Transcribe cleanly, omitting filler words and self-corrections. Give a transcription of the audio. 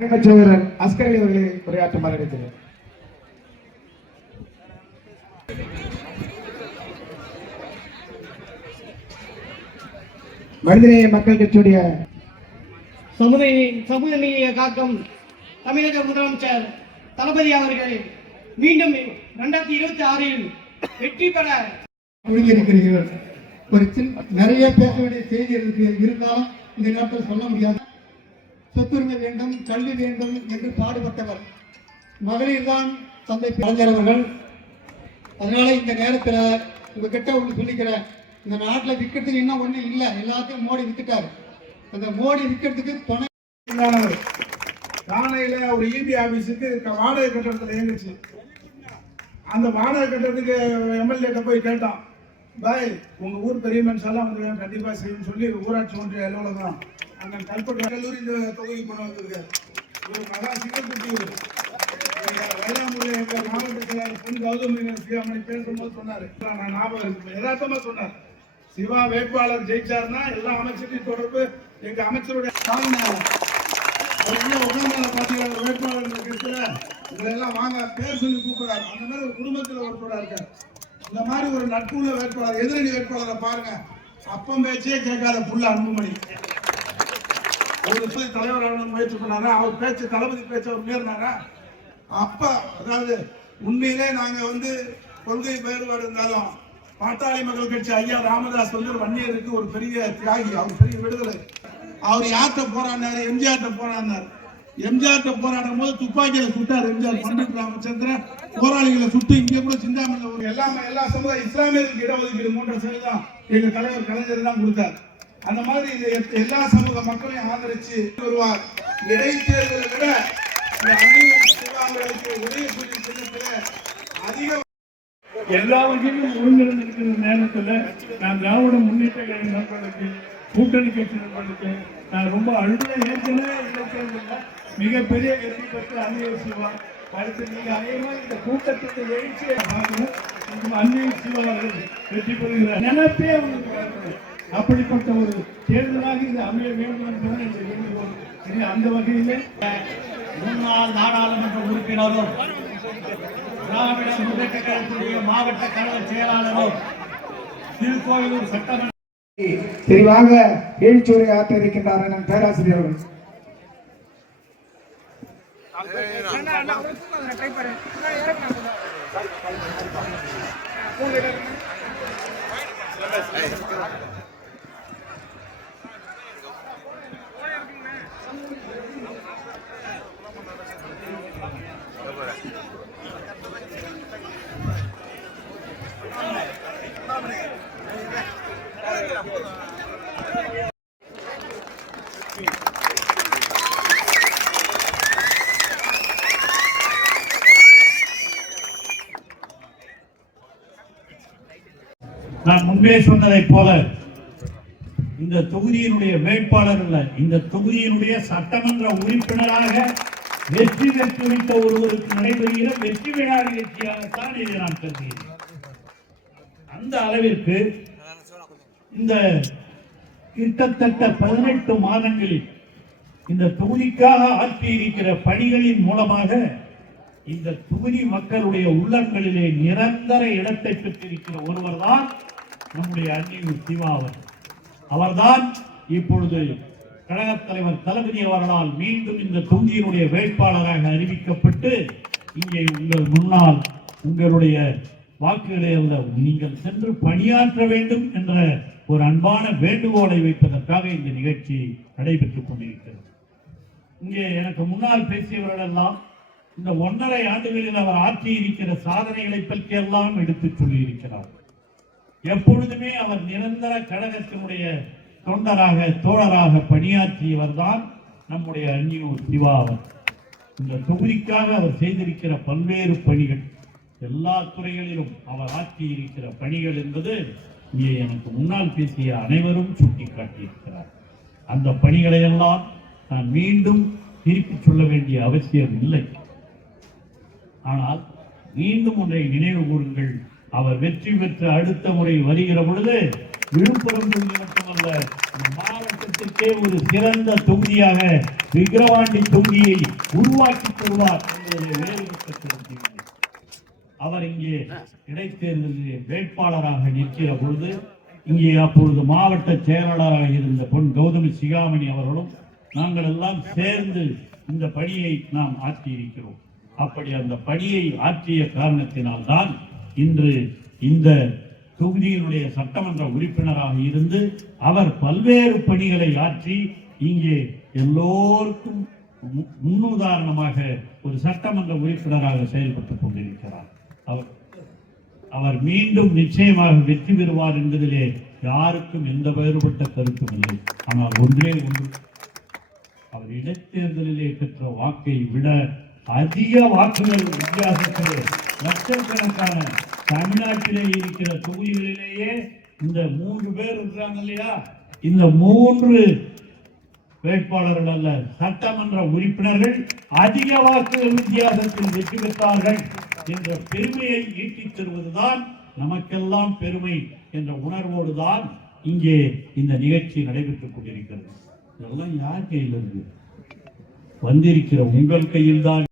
சகோதரர் அஸ்கர் அலி அவர்களை உரையாற்றுமாறு அழைக்கிறேன். மனிதநேய மக்கள் கட்சியுடைய சமூக நீதியை காக்கும் தமிழக முதலமைச்சர் தளபதி அவர்கள் மீண்டும் 2026 வெற்றி பெற இருக்கிறீர்கள். நிறைய பேச வேண்டிய செய்தி இருந்தாலும் இந்த நேரத்தில் சொல்ல முடியாது. சொத்துரிமை வேண்டும், கல்வி வேண்டும் என்று பாடுபட்டவர் மகளிர் தான் தந்தை கலைஞர் அவர்கள். அதனால இந்த நேரத்தில் உங்ககிட்ட ஒன்று சொல்லிக்கிறேன். இந்த நாட்டில் விற்கிறதுக்கு இன்னும் ஒன்றும் இல்லை, எல்லாத்தையும் மோடி வித்துட்டாரு. அந்த மோடி விற்கிறதுக்கு துணை தானையில ஒரு இபி ஆபீஸுக்கு வாடகை கட்டடத்தில் இயங்குச்சு. அந்த வாடகை கட்டடத்துக்கு எம்எல்ஏட்ட போய் கேட்டான், பாய் உங்க ஊர் பெரிய மனுஷெல்லாம் வந்து கண்டிப்பா செய்யும் சொல்லி ஊராட்சி ஒன்றிய அலுவலகம் அந்த கல்பட்டு கல்லூரி இந்த தொகுதி கொண்டு வந்திருக்காரு. ஒரு மகா சிங்கக்குட்டி வெள்ளாமுறை மாவட்ட செயலாளர் பொன் கௌதமி சிவாமணி பேசும்போது சொன்னாரு, நான் ஞாபகம் இருக்கு, யதார்த்தமா சொன்னார், சிவா வேட்பாளர் ஜெயிச்சாருன்னா எல்லா அமைச்சரையும் தொடர்பு எங்க அமைச்சருடைய பாத்தீங்கன்னா வேட்பாளர் கேட்கல இதெல்லாம் வாங்க பேர் சொல்லி கூப்பிடுறாரு. அந்த மாதிரி ஒரு குடும்பத்தில் ஒருத்தரா இருக்காரு. இந்த மாதிரி ஒரு நட்புள்ள வேட்பாளர், எதிரணி வேட்பாளரை பாருங்க, அப்பம் பேச்சே கேட்காத புள்ள அன்புமணி ஒரு தலைவர் முயற்சி பண்ணாரா, அவர் பேச்சு தளபதி பேச்சு அவர் மீறினாரா? அப்ப அதாவது உண்மையிலே நாங்க கொள்கை வேறுபாடு இருந்தாலும் பாட்டாளி மக்கள் கட்சி ஐயா ராமதாஸ் வன்னியருக்கு ஒரு பெரிய தியாகி, அவர் பெரிய விடுதலை. அவர் யார்கிட்ட போராடினாரு? எம்ஜிஆர்ட்ட போராடினார். எம்ஜிஆர்ட்ட போராடும் போது துப்பாக்கியில சுட்டார் எம்ஜிஆர். பண்டிட் ராமச்சந்திரன் போராளிகளை சுட்டு இங்க கூட சிந்தாமணியில் எல்லா சமுதாய இஸ்லாமியருக்கு இடஒதுக்கீடு 3% எங்க தலைவர் கலைஞர் தான் கொடுத்தார். அந்த மாதிரி எல்லா சமூக மக்களையும் ஆதரிச்சு வருவார். இடைத்தேர்தலை விட உதயசூரிய சின்னத்துல அதிக எல்லா வகையிலும் ஒருங்கிணைந்திருக்கிற நேரத்தில் நான் திராவிட முன்னேற்ற கழக நண்பர்களுக்கு, கூட்டணி கட்சி நண்பர்களுக்கு நான் ரொம்ப ஏற்கனவே இடைத்தேர்தலில் மிகப்பெரிய வெற்றி பெற்று அன்னிய சிவா அடுத்து நீங்க அதே மாதிரி இந்த கூட்டத்துக்கு எழுச்சியை பார்க்கணும். அன்னிய சிவா அவர்கள் வெற்றி பெறுகிற நினைப்பே அவங்களுக்கு அப்படிப்பட்ட ஒரு தேர்தலாக இது அமைய வேண்டும் என்பது இந்த வேண்டுகோள். அந்த வகையிலே முன்னாள் நாடாளுமன்ற உறுப்பினரும் திராவிட முன்னேற்ற கழகத்துடைய மாவட்ட கழக செயலாளரும் திருக்கோயிலூர் சட்டமன்ற தெளிவாக எழுச்சியுரை ஆற்ற இருக்கின்றார் நம் பேராசிரியர் அவர்கள். நான் முன்பே சொன்னதை போல இந்த தொகுதியினுடைய வேட்பாளர் அல்ல, இந்த தொகுதியினுடைய சட்டமன்ற உறுப்பினராக வெற்றி பெற்று வைத்த ஒருவருக்கு நடைபெறுகிற வெற்றி விழா நிகழ்ச்சியாகத்தான் இதை நான் கருதுகிறேன். அந்த அளவிற்கு இந்த கிட்டத்தட்ட 18 மாதங்களில் இந்த தொகுதிக்காக ஆற்றியிருக்கிற பணிகளின் மூலமாக இந்த தொகுதி மக்களுடைய உள்ளங்களிலே நிரந்தர இடத்தை பெற்றிருக்கிற ஒருவர் தான் நம்முடைய அன்னியூர் சிவா அவர்தான் இப்பொழுது கழகத் தலைவர் தளபதி அவர்களால் மீண்டும் இந்த தொகுதியினுடைய வேட்பாளராக அறிவிக்கப்பட்டு இங்கே உங்கள் முன்னால் உங்களுடைய வாக்குகளை அல்ல நீங்கள் சென்று பணியாற்ற வேண்டும் என்ற ஒரு அன்பான வேண்டுகோளை வைப்பதற்காக இந்த நிகழ்ச்சி நடைபெற்றுக் கொண்டிருக்கிறது. இங்கே எனக்கு முன்னால் பேசியவர்கள் எல்லாம் இந்த 1.5 ஆண்டுகளில் அவர் ஆற்றி இருக்கிற சாதனைகளை பற்றி எல்லாம் எடுத்துச் சொல்லி இருக்கிறார். எப்பொழுதுமே அவர் நிரந்தர கழகத்தினுடைய தொண்டராக தோழராக பணியாற்றியவர் தான் நம்முடைய அன்னியூர் சிவா. இந்த தொகுதிக்காக அவர் செய்திருக்கிற பல்வேறு பணிகள், எல்லா துறைகளிலும் அவர் ஆற்றியிருக்கிற பணிகள் என்பது இங்கே எனக்கு முன்னால் பேசிய அனைவரும் சுட்டிக்காட்டியிருக்கிறார். அந்த பணிகளை எல்லாம் நான் மீண்டும் திருப்பி சொல்ல வேண்டிய அவசியம் இல்லை. ஆனால் மீண்டும் ஒன்றை நினைவு கூறுங்கள், அவர் வெற்றி பெற்ற அடுத்த முறை வருகிற பொழுது விழுப்புரம் தொகுதி மட்டுமல்ல, இந்த மாவட்டத்திற்கே ஒரு சிறந்த தொகுதியாக விக்கிரவாண்டி தொகுதியை உருவாக்கி தருவார் என்பதில் வேறுபட்ட கருத்து. அவர் இங்கே இடைத்தேர்தலில் வேட்பாளராக நிற்கிற பொழுது இங்கே அப்பொழுது மாவட்ட செயலாளராக இருந்த பொன் கௌதமி சிகாமணி அவர்களும் நாங்கள் எல்லாம் சேர்ந்து இந்த பணியை நாம் ஆற்றியிருக்கிறோம். அப்படி அந்த பணியை ஆற்றிய காரணத்தினால்தான் இன்று இந்த தொகுதியினுடைய சட்டமன்ற உறுப்பினராக இருந்து அவர் பல்வேறு பணிகளை ஆற்றி இங்கே எல்லோருக்கும் முன்னுதாரணமாக ஒரு சட்டமன்ற உறுப்பினராக செயல்பட்டுக் கொண்டிருக்கிறார். அவர் மீண்டும் நிச்சயமாக வெற்றி பெறுவார் என்பதிலே யாருக்கும் எந்த வேறுபட்ட கருத்தும் இல்லை. ஆனால் ஒன்றே ஒன்று, அவர் இடைத்தேர்தலிலே பெற்ற வாக்கை விட அதிக வாக்குகள் வித்தியாசத்திலே லட்சக்கணக்கான தமிழ்நாட்டிலே இருக்கிற தொகுதிகளிலேயே இந்த 3 பேர் இருக்கிறாங்க இல்லையா, இந்த 3 வேட்பாளர்கள் அல்ல, சட்டமன்ற உறுப்பினர்கள் அதிக வாக்குகள் வித்தியாசத்தில் வெற்றி பெற்றார்கள் என்ற பெருமையை ஈட்டித் தருவதுதான் நமக்கெல்லாம் பெருமை என்ற உணர்வோடு தான் இங்கே இந்த நிகழ்ச்சி நடைபெற்றுக் கொண்டிருக்கிறது. இதெல்லாம் யார் கையில் இருக்கு? வந்திருக்கிற உங்கள் கையில் தான்.